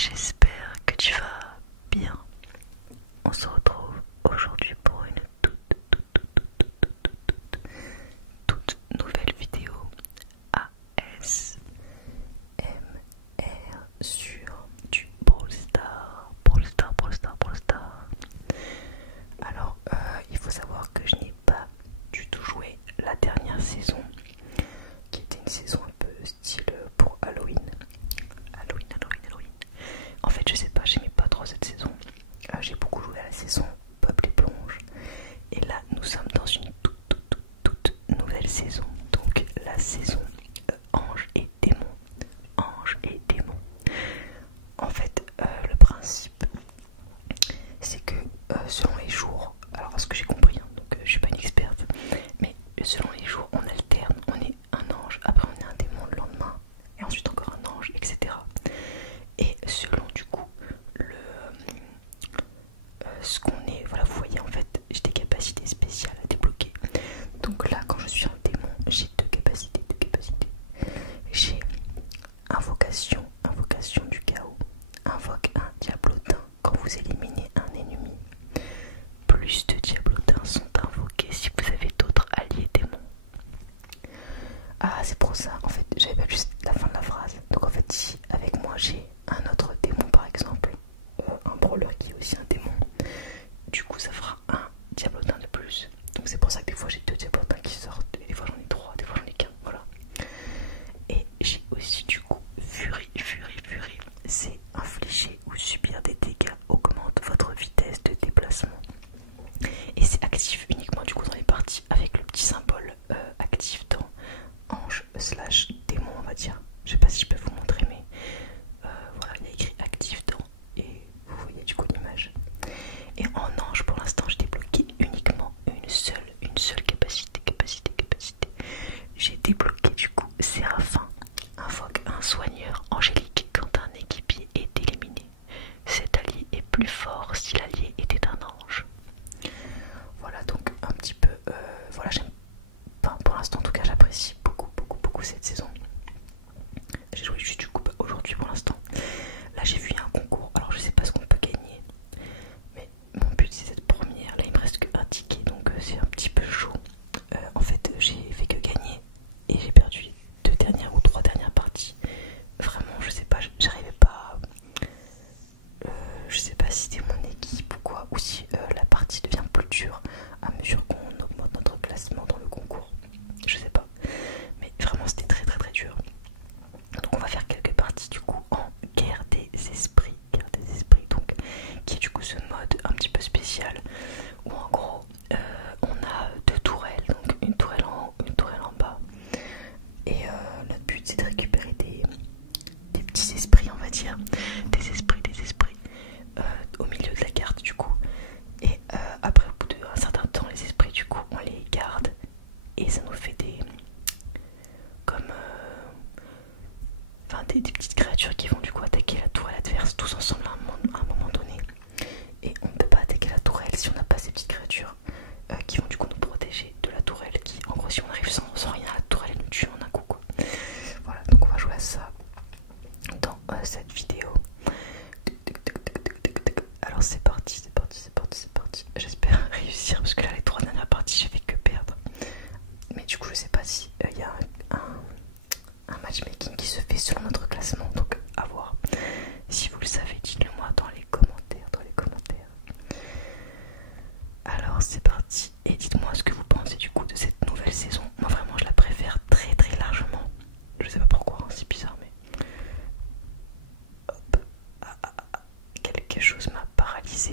j'espère que tu vas bien. On se retrouve aujourd'hui pour une toute nouvelle vidéo ASMR sur du Brawl Stars. Alors, il faut savoir que je n'ai pas du tout joué la dernière saison, qui était une saison un peu style pour Halloween. En fait, je sais pas, j'aimais pas trop cette saison. J'ai beaucoup joué à la saison Peuple et Plonge. Et là, nous sommes dans une toute nouvelle saison. Donc, la saison Ange et Démon. Ange et Démon. En fait, le principe, c'est que selon les jours, alors ce que j'ai compris, hein, donc je suis pas une experte, mais selon les jours, on alterne. On est un ange, après on est un démon le lendemain, et ensuite encore un ange, etc. Et selon du coup ce qu'on est, voilà, vous voyez, en fait j'ai des capacités spéciales à débloquer. Donc là, quand je suis un démon, j'ai deux capacités. J'ai invocation du chaos, invoque un diablotin quand vous éliminez un ennemi. Plus de diablotins sont invoqués si vous avez d'autres alliés démons. Ah, c'est pour ça, en fait, j'avais pas juste la fin de la phrase. Donc en fait, si avec moi j'ai un autre démon, par exemple, un brawler qui est aussi un démon, du coup ça fera un diablotin de plus. Donc c'est pour ça que des fois j'ai deux diablotins qui sortent, et des fois j'en ai trois, des fois j'en ai qu'un, voilà. Et j'ai aussi du coup Fury. C'est infliger ou subir des dégâts augmente votre vitesse de déplacement. Et c'est actif uniquement du coup dans les parties avec le petit symbole actif dans ange / démon, on va dire. Je sais pas si je peux vous montrer, mais voilà, il y a écrit actif dans, et vous voyez du coup l'image. Et en ange, pour l'instant, j'ai débloqué uniquement une seule capacité. J'ai débloqué du coup Séraphin, invoque un soigneur angélique quand un équipier est éliminé. Cet allié est plus fort si l'allié était un ange. Voilà, donc un petit peu, voilà, j'aime, enfin, pour l'instant en tout cas, j'apprécie beaucoup cette saison. J'ai joué juste du coup aujourd'hui pour l'instant. Là j'ai vu un concours, alors je sais pas ce qu'on peut gagner, mais mon but c'est cette première. Là il me reste qu'un ticket, donc c'est un petit peu chaud. En fait j'ai fait que gagner et j'ai perdu les 2 dernières ou 3 dernières parties. Vraiment je sais pas, j'arrivais pas, je sais pas si c'était mon équipe ou quoi, ou si la partie devient plus dure à mesure qu'on augmente notre classement dans le concours. Je sais pas, mais vraiment c'était très dur. Donc on va faire quelques parties du coup en guerre des esprits, donc qui est du coup ce mode un petit peu spécial où en gros on a 2 tourelles, donc une tourelle en haut, une tourelle en bas, et notre but c'est de récupérer des petits esprits, on va dire, des esprits au milieu de la carte du coup, et après au bout d'un certain temps les esprits du coup on les garde et ça nous fait des comme enfin des petites créatures qui vont du coup attaquer la tourelle adverse tous ensemble à un moment donné. Et on ne peut pas attaquer la tourelle si on n'a pas ces petites créatures qui vont du coup nous protéger de la tourelle, qui en gros si on arrive sans rien à la tourelle elle nous tue en un coup quoi. Voilà, donc on va jouer à ça dans cette vidéo. Alors c'est parti. J'espère réussir parce que là les 3 dernières parties j'ai fait que perdre. Mais du coup je sais pas si il y a un matchmaking qui se fait selon notre classement, donc à voir. Si vous le savez, dites-le moi dans les commentaires. Alors c'est parti, et dites-moi ce que vous pensez du coup de cette nouvelle saison. Moi vraiment je la préfère très largement. Je sais pas pourquoi, hein, c'est bizarre, mais hop. Quelque chose m'a paralysé.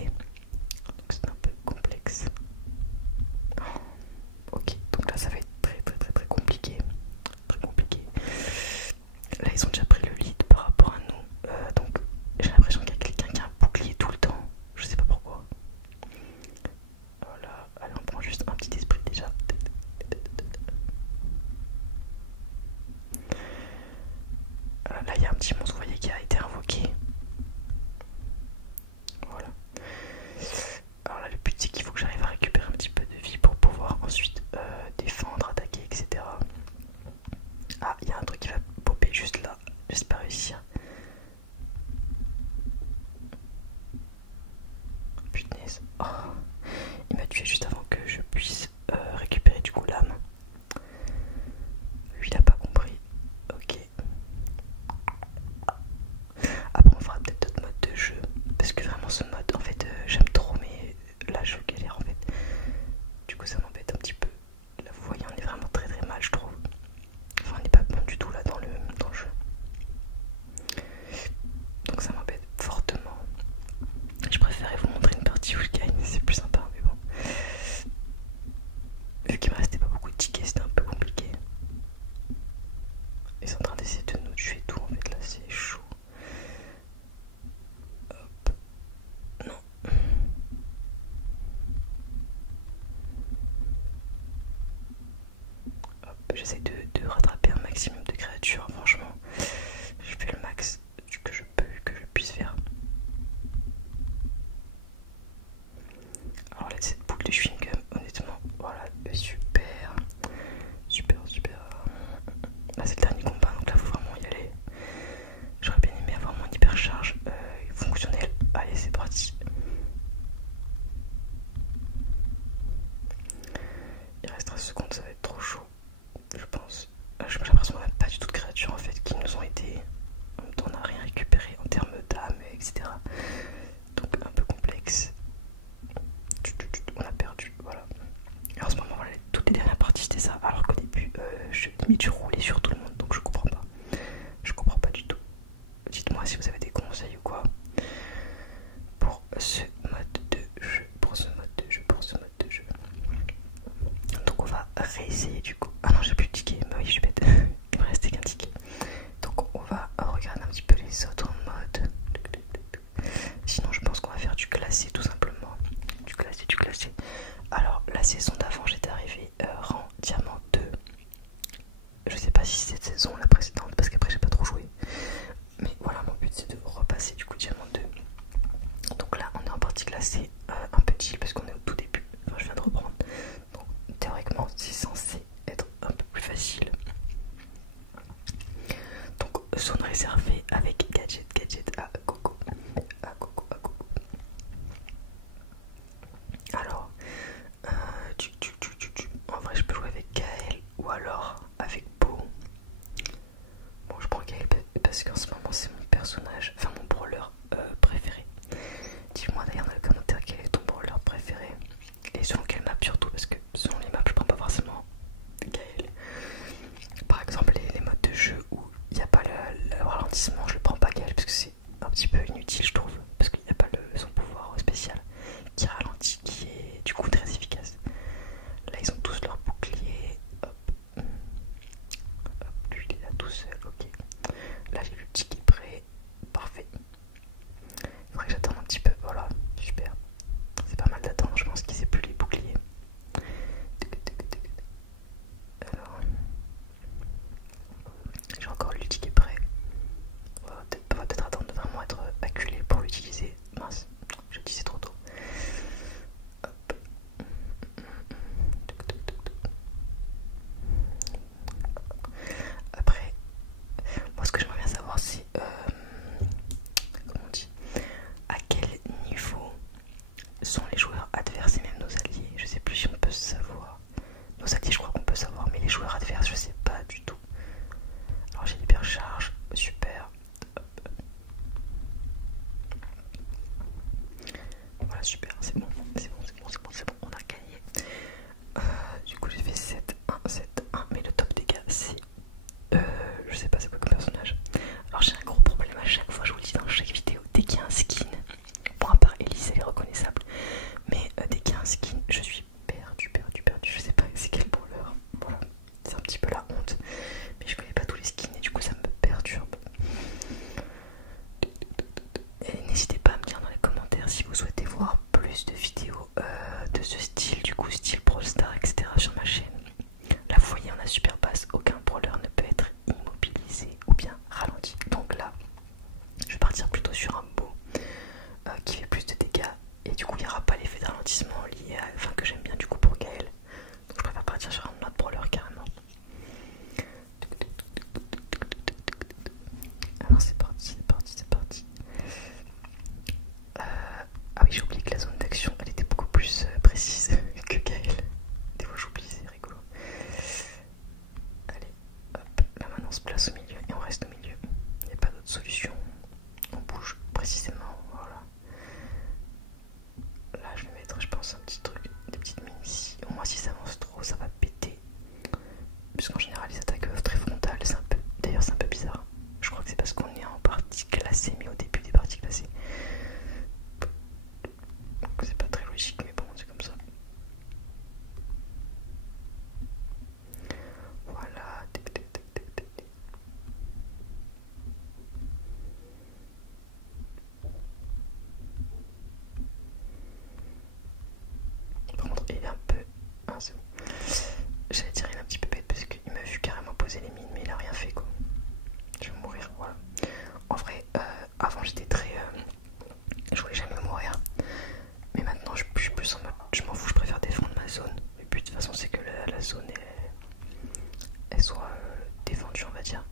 tuer juste avant que je puisse récupérer du coup l'âme. Lui il a pas compris. Ok. Après on fera peut-être d'autres modes de jeu. Parce que vraiment ce mode en fait j'aime trop, mais là je galère en fait. Du coup ça m'embête un petit peu. Là vous voyez on est vraiment très très mal je trouve. Enfin on n'est pas bon du tout là dans le jeu. Donc ça m'embête fortement. Je préférais vous montrer une partie où je gagne, c'est plus sympa, mais bon. Vu qu'il me restait pas beaucoup de tickets, c'était un peu compliqué. Ils sont en train d'essayer de nous tuer tout en fait, là c'est chaud. Hop. Non. Hop, j'essaie de rattraper un maximum de créatures, franchement. Je fais le max que je peux, que je puisse faire. Alors là, cette boule de chewing-gum, honnêtement, voilà, super. Super, super. Là, c'est le dernier combat, donc là, faut vraiment y aller. J'aurais bien aimé avoir mon hypercharge fonctionnelle. Allez, c'est parti. Il reste 13 secondes, ça va être trop chaud, je pense. J'ai l'impression qu'on n'a pas du tout de créatures en fait qui nous ont aidés. En même temps, on n'a rien récupéré en termes d'âme, etc. Donc, un peu complexe. On a perdu, voilà. Et en ce moment, voilà, toutes les dernières parties c'était ça. Alors qu'au début, je roulais sur tout le monde, donc je comprends pas. Je comprends pas du tout. Dites-moi si vous avez des conseils ou quoi pour ce mode de jeu, pour ce mode de jeu, pour ce mode de jeu. Donc on va réessayer du coup. Ah non, j'ai plus de ticket. Bah oui, je suis bête. Il me restait qu'un ticket. Donc on va regarder un petit peu les autres modes. Sinon, je pense qu'on va faire du classé tout simplement. Du classé, du classé. Alors, la saison d'avant, j'étais arrivé rang diamant 2. Je sais pas si c'est cette saison ou la précédente, parce qu'après, j'ai pas trop joué. Mais voilà, mon but c'est de repasser du coup diamant 2. Donc là, on est en partie classée un peu chill parce qu'on est au tout début. Enfin, je viens de reprendre. Donc, théoriquement, c'est censé être un peu plus facile. Donc, zone réservée avec gadget à Coco. À Coco, à Coco. Alors, en vrai, je peux jouer avec Gaël ou alors avec Beau. Bon, je prends Gaël parce qu'en ce moment, c'est mon personnage, enfin mon brawler préféré. Dis-moi d'ailleurs dans les commentaires quel est ton brawler préféré et selon quelle map surtout, parce que selon les maps, je prends pas forcément Gaël. Par exemple, les modes de jeu où il n'y a pas le ralentissement, je le prends pas Gaël parce que c'est un petit peu inutile, je trouve, parce qu'il n'y a pas son pouvoir spécial qui ralentit, qui est du coup très efficace. Là, ils ont tous leur bouclier. Hop. Hop, lui il est là tout seul, ok. Là, j'ai le ticket prêt. Parfait. Il faudrait que j'attende un petit peu. Voilà, super. C'est pas mal d'attendre, je pense qu'ils aient plus les boucliers. Alors, j'ai encore le ticket prêt. On va peut-être attendre de vraiment être acculé pour glacées, mais au début des parties glacées. C'est pas très logique, mais bon, c'est comme ça. Voilà. Par contre, il est un peu... Ah, c'est bon. J'allais dire il est un petit peu bête parce qu'il m'a vu carrément poser les mines, mais il a rien fait quoi. Je vais mourir, voilà. En vrai, avant j'étais très... je voulais jamais mourir. Mais maintenant je suis plus en mode... Je m'en fous, je préfère défendre ma zone. Le but de toute façon c'est que la zone elle soit défendue, on va dire.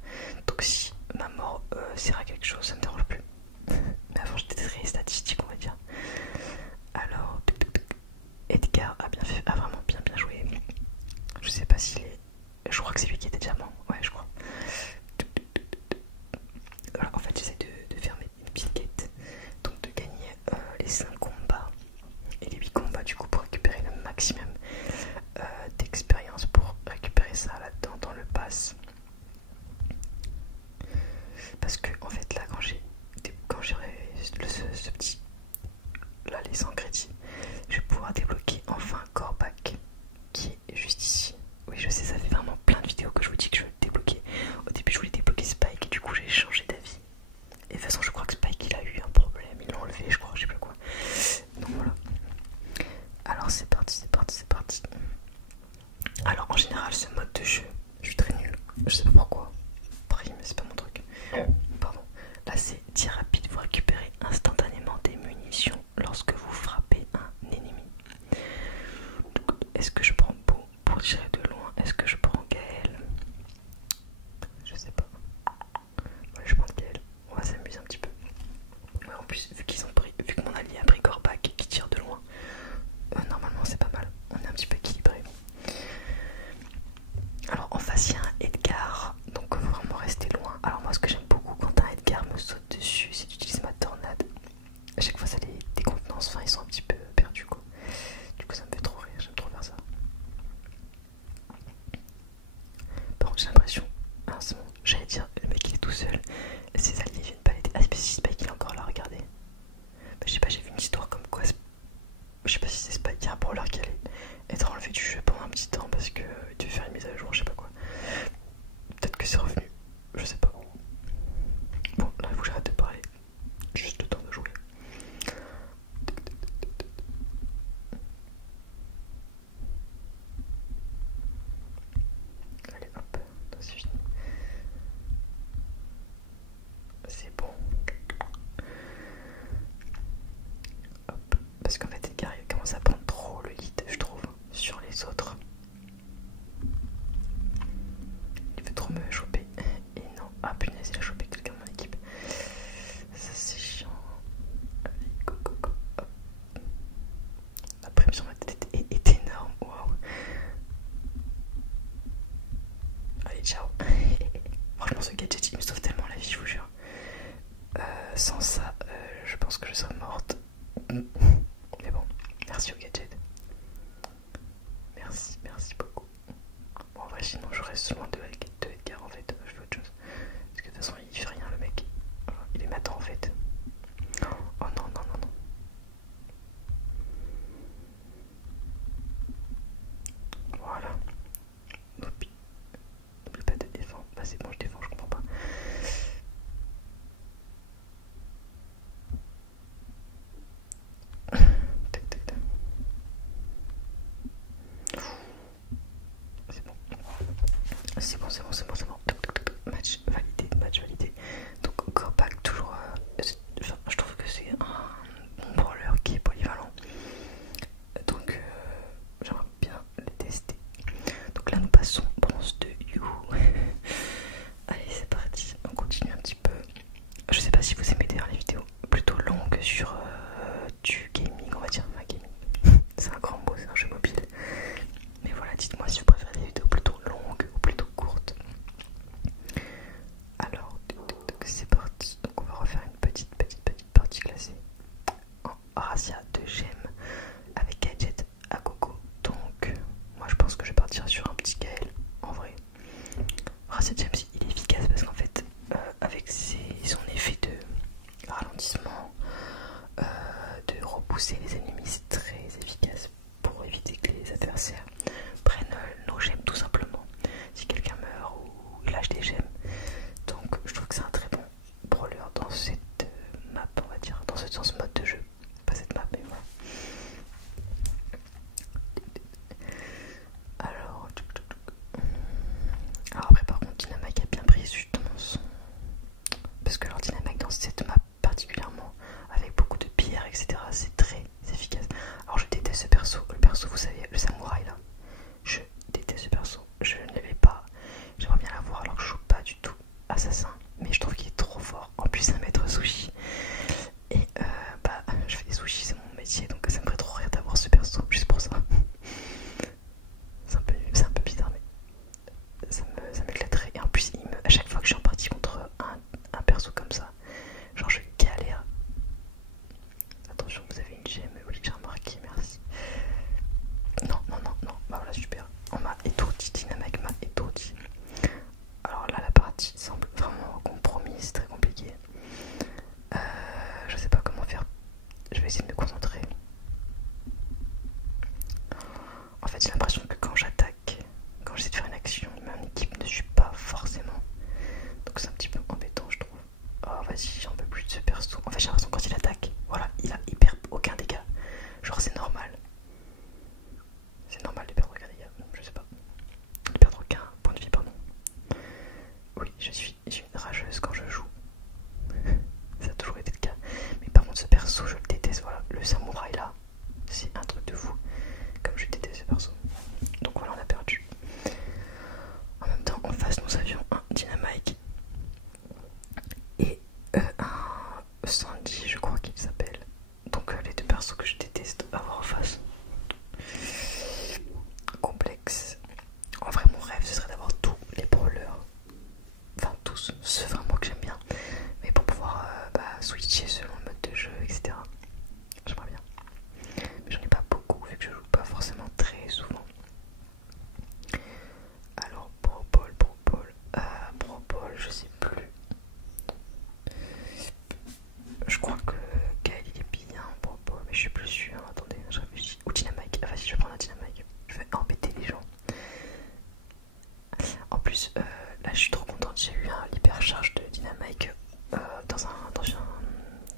Donc si ma mort sert à quelque chose, ça me dérange plus. Mais avant j'étais très statistique, on va dire. Alors... Edgar a vraiment bien joué. Je sais pas s'il est... Je crois que c'est lui qui était diamant. Ouais, je crois. Alors, en fait, j'essaie de faire mes petites quêtes. Donc de gagner les 5 combats et les 8 combats du coup pour récupérer le maximum d'expérience pour récupérer ça là-dedans dans le pass. Parce que en fait là quand j'aurai ce petit... Là les 100 crédits, je vais pouvoir débloquer enfin Corbac qui est juste ici. Oui je sais, ça fait vraiment plein de vidéos que je vous dis que je veux le débloquer. Au début je voulais débloquer Spike et du coup j'ai changé d'avis. Et de toute façon je crois que Spike il a eu un problème, ils l'ont enlevé je crois, je sais pas quoi. Donc voilà. Alors c'est parti. Alors en général ce mode de jeu, je suis très nul. Je sais pas pourquoi. Prime, c'est pas mon truc. Pardon. Là c'est tir rapide, vous récupérez instantanément des munitions lorsque vous frappez un ennemi. Est-ce que je prends Beau pour tirer de loin? Est-ce que je prends Gaël? Je sais pas. Ouais, je prends Gaël. On va s'amuser un petit peu. Ouais, en plus, vu que mon allié a pris Corbac qui tire de loin, normalement c'est pas mal. On est un petit peu équilibré. Alors en face il y a un Edgar, donc il faut vraiment rester loin. Alors moi ce que j'aime beaucoup quand un Edgar me saute dessus, c'est d'utiliser ma tornade. À chaque fois ça les décontenance, enfin ils sont un petit peu perdus quoi. Du coup ça me fait trop rire, j'aime trop faire ça. Par contre j'ai l'impression, ah c'est bon, j'allais dire le mec il est tout seul, ses alliés viennent pas l'aider. Ah c'est Spike il est encore là, regardez. Bah, je sais pas, j'ai vu une histoire comme quoi, je sais pas si c'est Spike, il y a un brawler qui allait être enlevé du jeu pendant un petit temps parce que il devait faire une mise à jour, je sais pas quoi. Peut-être que c'est revenu, je sais pas. Bon là il faut que j'arrête de parler, juste le temps de jouer. Allez hop, c'est fini. C'est bon. Hop. Parce qu'en fait Edgar il commence à prendre trop le lead je trouve sur les autres. Il veut trop me choper. Et non. Ah punaise il a chopé quelqu'un de mon équipe. Ça c'est chiant. Allez go go go. Hop. La prime sur ma tête est énorme. Waouh. Allez ciao. Franchement ce gadget il me sauve tellement la vie je vous jure. Sans ça je pense que je serais morte. Mais bon, merci au gadget. Merci beaucoup. Bon en vrai sinon je reste loin de Edgar en fait, je fais autre chose. Parce que de toute façon il fait rien le mec. Il est matin en fait. Oh non. Voilà. N'oublie pas de défendre. Bah c'est bon je défends, je comprends pas. C'est bon. Match validé. Donc Corbac toujours... je trouve que c'est un bon brawler qui est polyvalent. Donc j'aimerais bien le tester. Donc là nous passons bronze 2 You. Allez c'est parti, on continue un petit peu. Je sais pas si vous aimez d'ailleurs les vidéos plutôt longues sur du gaming, on va dire. Enfin, gaming. C'est un grand mot, c'est un jeu mobile. Mais voilà, dites-moi si vous préférez des vidéos plutôt longues ou plutôt courtes. Alors, c'est parti. Donc on va refaire une petite partie classée en razzia de gemmes avec gadget à gogo. Donc moi je pense que je vais partir sur un petit Gaël en vrai. Razzia de gemmes il est efficace parce qu'en fait avec son effet ralentissement, de repousser les ennemis, c'est très efficace pour éviter que les adversaires prennent nos gemmes tout simplement. Si quelqu'un meurt ou il lâche des gemmes. Donc je trouve que c'est un très bon brawler dans cette map, on va dire, dans ce mode de jeu. Pas cette map, mais voilà. Alors après par contre Dynamite a bien pris justement son... Parce que leur Dynamite dans cette map particulièrement, avec beaucoup de pierres, etc., c'est très efficace. Alors je déteste ce perso, le perso vous savez, le samouraï là. Je déteste ce perso, je ne l'ai pas. J'aimerais bien l'avoir alors que je joue pas du tout assassin. Mais je trouve qu'il est trop fort. En plus un maître sushi. Et bah je fais des sushis, c'est mon métier, donc ça me ferait trop rire d'avoir ce perso juste pour ça. C'est un peu bizarre, mais ça m'éclaterait. Et en plus, à chaque fois que je suis en partie contre un perso comme ça, genre je galère. Attention, vous avez une gemme, oui, j'ai remarqué, merci. Non, bah voilà, super. On m'a étourdi, Dynamite m'a étourdi. Alors là, la partie semble vraiment compromise, très compliquée. Je sais pas comment faire. Je vais essayer de me concentrer. En fait, j'ai l'impression que quand j'attaque, quand j'essaie de faire une action, mon équipe ne suit pas forcément. Donc c'est un petit peu embêtant, je trouve. Oh, vas-y, j'en peux plus de ce perso. En fait, j'ai l'impression que quand il attaque, voilà, il perd aucun dégât. Genre, c'est normal. C'est normal de perdre aucun dégât. Je sais pas. De perdre aucun point de vie, pardon. Oui, je suis une rageuse quand je joue. Ça a toujours été le cas. Mais par contre, ce perso, je le déteste. Voilà, le samouraï là, c'est un truc de fou. Comme je déteste ce perso. Donc voilà, on a perdu. En même temps, en face, nous avions un Dynamite et un Sandy, je crois qu'il s'appelle. Donc les deux persos que je déteste avoir en face. Complexe. En vrai, mon rêve, ce serait d'avoir tous les brawlers. Enfin, tous, ceux vraiment que j'aime bien. Mais pour pouvoir switcher selon le mode de jeu, etc. J'aimerais bien. Mais j'en ai pas beaucoup, vu que je joue pas forcément très souvent. Alors, Brawl, je sais plus. Je crois que Gaël il est bien en Brawl, mais je suis plus sûr. Attendez, je réfléchis. Ou Dynamite. Ah, vas-y, je vais prendre la Dynamite. Je vais embêter les gens. En plus, là je suis trop contente, j'ai eu un hypercharge de Dynamite dans un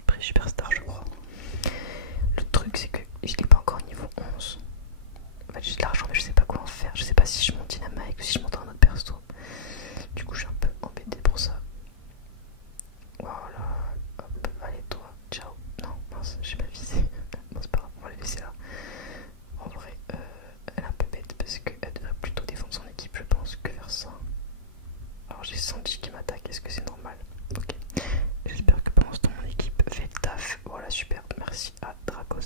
prix Superstar, je crois. Le truc, c'est que je l'ai pas encore niveau 11. En fait, j'ai de l'argent, mais je sais pas quoi en faire. Je sais pas si je monte Dynamite ou si je monte un autre perso. Du coup, je suis un peu embêtée pour ça. Voilà, hop, allez, toi, ciao. Non, mince, j'ai pas visé. Bon, c'est pas grave, on va les laisser là. En vrai, elle est un peu bête parce qu'elle devrait plutôt défendre son équipe, je pense, que faire ça. Alors, j'ai Sandy qui m'attaque, est-ce que c'est normal? Ok. J'espère que pendant ce temps, mon équipe fait le taf. Voilà, super, merci à Dracos.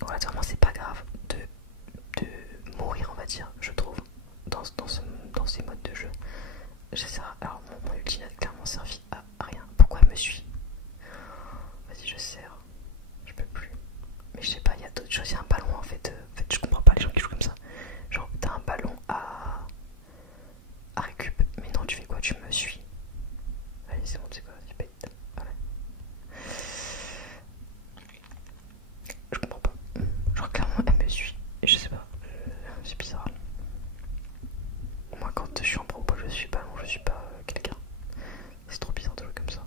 Voilà, vraiment, c'est pas grave de mourir, on va dire, je trouve, dans ces modes de jeu. Alors, mon ulti n'a clairement servi à rien. Pourquoi elle me suit? Vas-y, je serre. Je peux plus. Mais je sais pas, il y a d'autres choses. Il y a un ballon en fait. En fait, je comprends pas les gens qui jouent comme ça. Genre, t'as un ballon à récup. Mais non, tu fais quoi? Tu me suis. Allez, c'est bon, tu sais quoi? Tu pètes. Voilà. Je comprends pas. Genre, clairement, elle me suit. Je sais pas. C'est bizarre. Moi, quand je suis en propos, je suis ballon, je suis pas quelqu'un. C'est trop bizarre de jouer comme ça.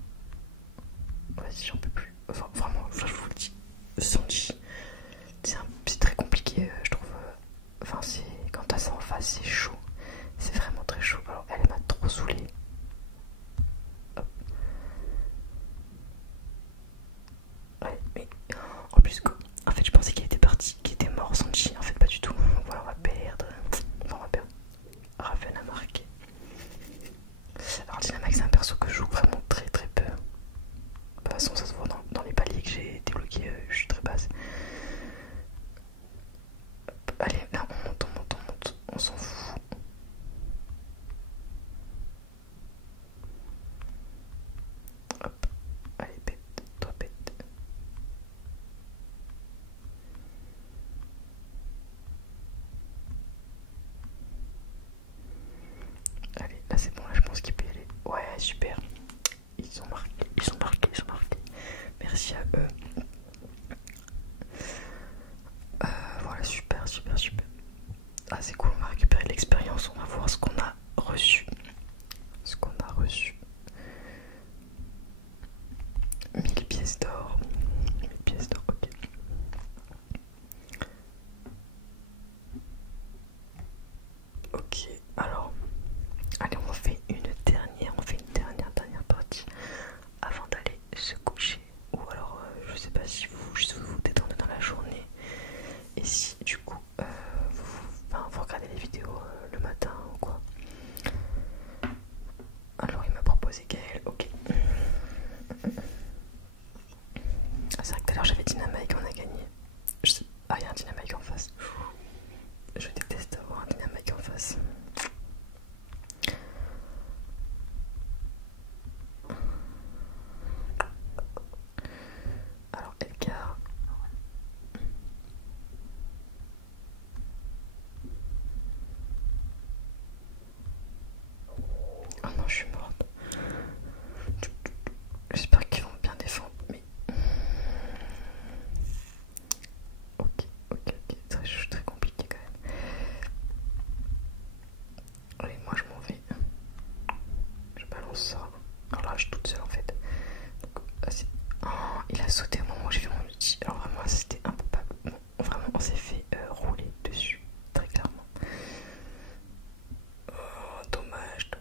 Vas-y, j'en peux plus. Enfin, vraiment, je vous le dis. Sanji, c'est très compliqué, je trouve. Enfin, quand t'as ça en face, c'est chaud. C'est vraiment très chaud. Alors, elle m'a trop saoulé. Hop. Ouais, mais en plus, en fait, je pensais qu'il était parti, qu'il était mort, Sanji. En fait, pas du tout. Voilà, on va perdre. Enfin, on va perdre. Raven a marqué. Alors, Dynamite, c'est un perso que je joue vraiment très peu. De toute façon, ça se voit dans les paliers que j'ai débloqués, je suis très basse. Allez, là, on monte, on s'en fout. Hop, allez, pète, toi pète. Allez, là c'est bon, là je pense qu'il peut y aller. Ouais, super. j'avais Dynamite, on a gagné. Ah, il y a un Dynamite en face. Je déteste avoir un Dynamite en face. Alors Edgar. Oh non, je suis morte. J'espère qu'ils vont bien défendre, mais... Ok, très compliqué quand même. Allez, moi je m'en vais. Je balance ça. Alors là, je suis toute seule en fait. Donc, oh, il a sauté au moment où j'ai fait mon outil. Alors vraiment, c'était improbable. Bon, vraiment, on s'est fait rouler dessus, très clairement. Oh, dommage. En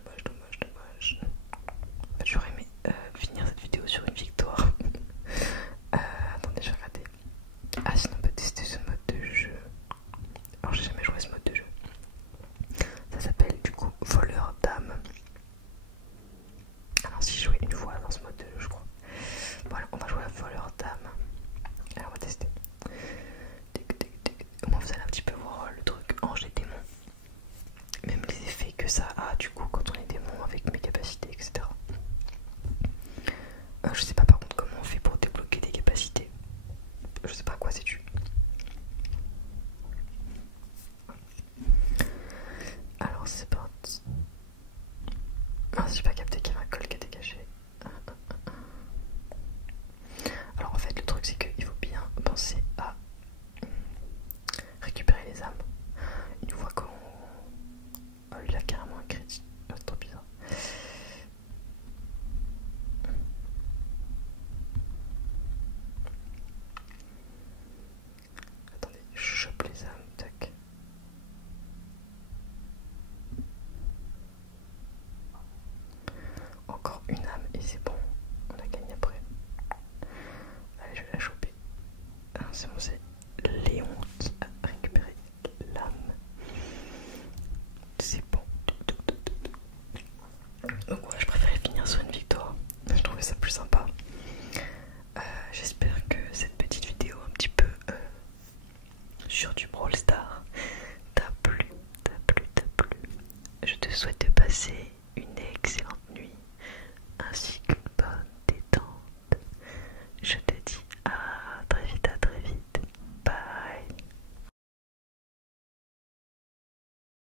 fait, j'aurais aimé finir cette vidéo sur une victoire. Attendez, je vais regarder. Ah, sinon on peut tester ce mode de jeu. Alors j'ai jamais joué à ce mode de jeu. Ça s'appelle du coup voleur d'âme. Alors si je jouais une fois dans ce